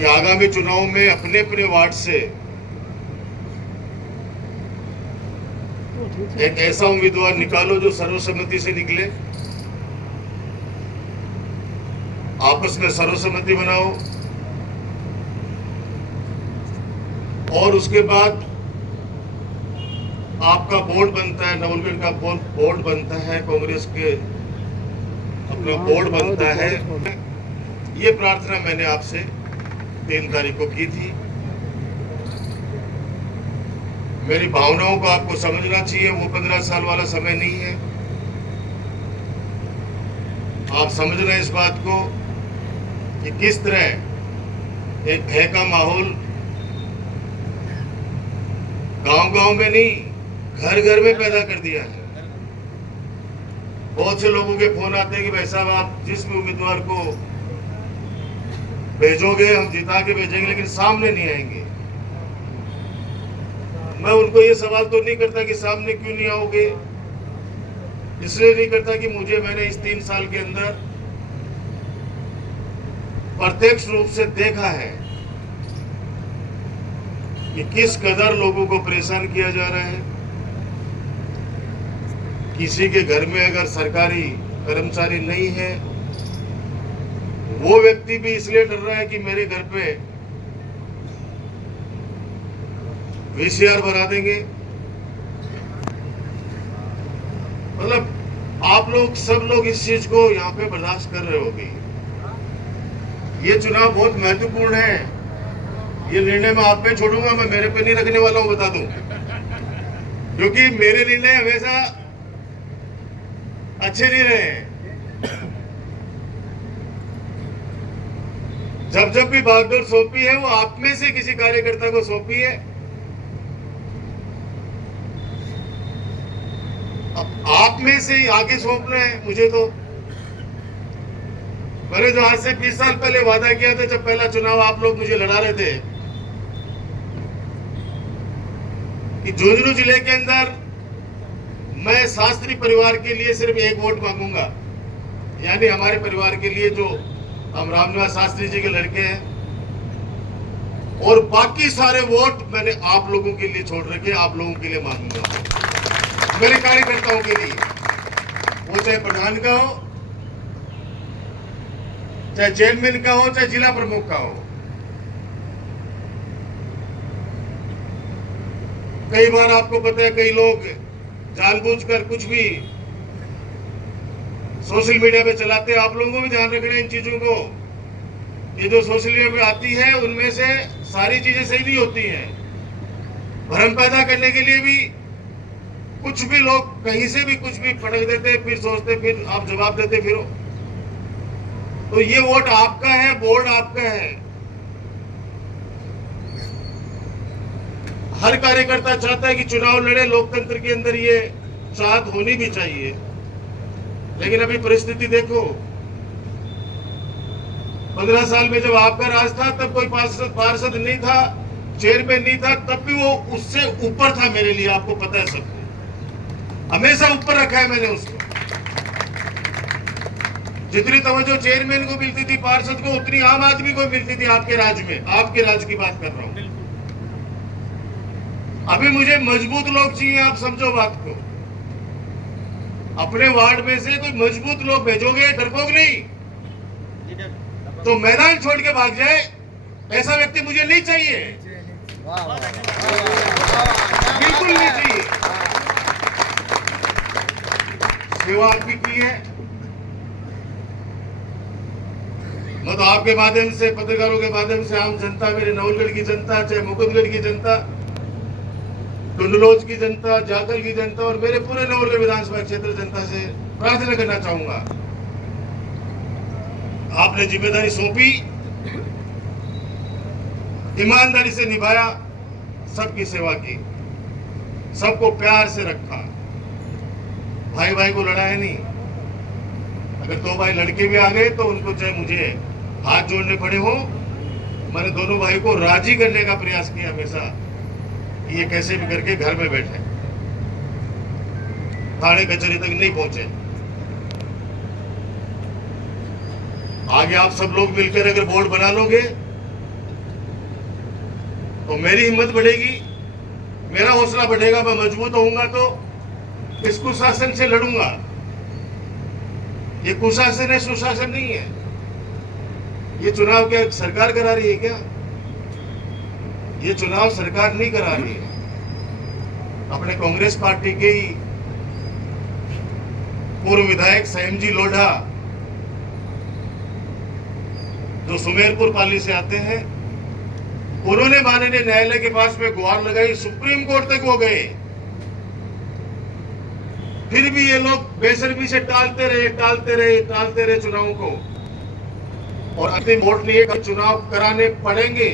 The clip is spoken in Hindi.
कि आगामी चुनाव में अपने अपने वार्ड से एक ऐसा उम्मीदवार निकालो जो सर्वसम्मति से निकले, आपस में सर्वसम्मति बनाओ और उसके बाद आपका बोर्ड बनता है, नवलगढ़ का बोर्ड बनता है, कांग्रेस के अपना बोर्ड बनता है। ये प्रार्थना मैंने आपसे 3 तारीख को की थी। मेरी भावनाओं को आपको समझना चाहिए, वो 15 साल वाला समय नहीं है। आप समझ रहे हैं इस बात को कि किस तरह एक भय का माहौल गांव-गांव में नहीं, घर-घर में पैदा कर दिया है। बहुत से लोगों के फोन आते हैं कि भाई साहब आप जिस भी उम्मीदवार को भेजोगे हम जिता के भेजेंगे, लेकिन सामने नहीं आएंगे। मैं उनको ये सवाल तो नहीं करता कि सामने क्यों नहीं आओगे, इसलिए नहीं करता कि मैंने इस 3 साल के अंदर प्रत्यक्ष रूप से देखा है कि किस कदर लोगों को परेशान किया जा रहा है। किसी के घर में अगर सरकारी कर्मचारी नहीं है, वो व्यक्ति भी इसलिए डर रहा है कि मेरे घर पे वीसीआर बना देंगे। मतलब आप लोग सब लोग इस चीज को यहाँ पे बर्दाश्त कर रहे होंगे। ये चुनाव बहुत महत्वपूर्ण है। ये निर्णय मैं आप पे छोड़ूंगा, मैं मेरे पे नहीं रखने वाला हूं, बता दूं, क्योंकि मेरे निर्णय हमेशा अच्छे नहीं रहे। जब जब भी बागडोर सौंपी है वो आप में से किसी कार्यकर्ता को सौंपी है। अब आप में से ही आगे सौंपना है मुझे। तो मैंने जो आज से 20 साल पहले वादा किया था, जब पहला चुनाव आप लोग मुझे लड़ा रहे थे कि झुंझुनू जिले के अंदर मैं शास्त्री परिवार के लिए सिर्फ 1 वोट मांगूंगा, यानी हमारे परिवार के लिए जो हम रामनिवास शास्त्री जी के लड़के हैं, और बाकी सारे वोट मैंने आप लोगों के लिए छोड़ रखे, आप लोगों के लिए मांगूंगा, मेरे कार्यकर्ताओं के लिए। वो चाहे प्रधान का हो, चाहे चेयरमैन का हो, चाहे जिला प्रमुख का हो। कई बार आपको पता है कई लोग जानबूझकर कुछ भी सोशल मीडिया पे चलाते हैं। आप लोगों को भी ध्यान रखना है इन चीजों को। ये जो सोशल मीडिया पे आती है उनमें से सारी चीजें सही नहीं होती हैं। भ्रम पैदा करने के लिए भी कुछ भी लोग कहीं से भी कुछ भी पटक देते, फिर सोचते, फिर आप जवाब देते फिरो। तो ये वोट आपका है, बोर्ड आपका है। हर कार्यकर्ता चाहता है कि चुनाव लड़े, लोकतंत्र के अंदर ये चाहत होनी भी चाहिए। लेकिन अभी परिस्थिति देखो, 15 साल में जब आपका राज था तब कोई पार्षद नहीं था, चेयरमैन नहीं था, तब भी वो उससे ऊपर था मेरे लिए। आपको पता है, सबको हमेशा ऊपर रखा है मैंने उसको। जितनी तवज्जो चेयरमैन को मिलती थी, पार्षद को, उतनी आम आदमी को मिलती थी आपके राज में। आपके राज की बात कर रहा हूं। अभी मुझे मजबूत लोग चाहिए, आप समझो बात को। अपने वार्ड में से कोई मजबूत लोग भेजोगे, डरपोक नहीं, तो मैदान छोड़ के भाग जाए, ऐसा व्यक्ति मुझे नहीं चाहिए, बिल्कुल नहीं चाहिए। सेवा आपकी की है, मैं तो आपके माध्यम से, पत्रकारों के माध्यम से आम जनता, मेरे नवलगढ़ की जनता, चाहे मुकुंदगढ़ की जनता, टुंडलोज की जनता, जाखल की जनता और मेरे पूरे नवलगढ़ विधानसभा क्षेत्र जनता से प्रार्थना करना चाहूंगा। आपने जिम्मेदारी सौंपी, ईमानदारी से निभाया, सबकी सेवा की, सबको प्यार से रखा, भाई भाई को लड़ाया नहीं। अगर 2 भाई लड़के भी आ गए तो उनको चाहे मुझे हाथ जोड़ने पड़े हो, मैंने दोनों भाई को राजी करने का प्रयास किया हमेशा। ये कैसे भी करके घर में बैठे, थाने कचहरी तक नहीं पहुंचे। आगे आप सब लोग मिलकर अगर बोर्ड बना लोगे तो मेरी हिम्मत बढ़ेगी, मेरा हौसला बढ़ेगा, मैं मजबूत होऊंगा तो इस कुशासन से लड़ूंगा। ये कुशासन है, सुशासन नहीं है। ये चुनाव क्या सरकार करा रही है क्या? ये चुनाव सरकार नहीं करा रही है। अपने कांग्रेस पार्टी के ही पूर्व विधायक संयमजी लोढ़ा जो सुमेरपुर पाली से आते हैं, उन्होंने माननीय न्यायालय के पास में गुहार लगाई, सुप्रीम कोर्ट तक वो गए, फिर भी ये लोग बेशर्मी से टालते रहे चुनावों को। और अंतिम वोट लिए चुनाव कराने पड़ेंगे।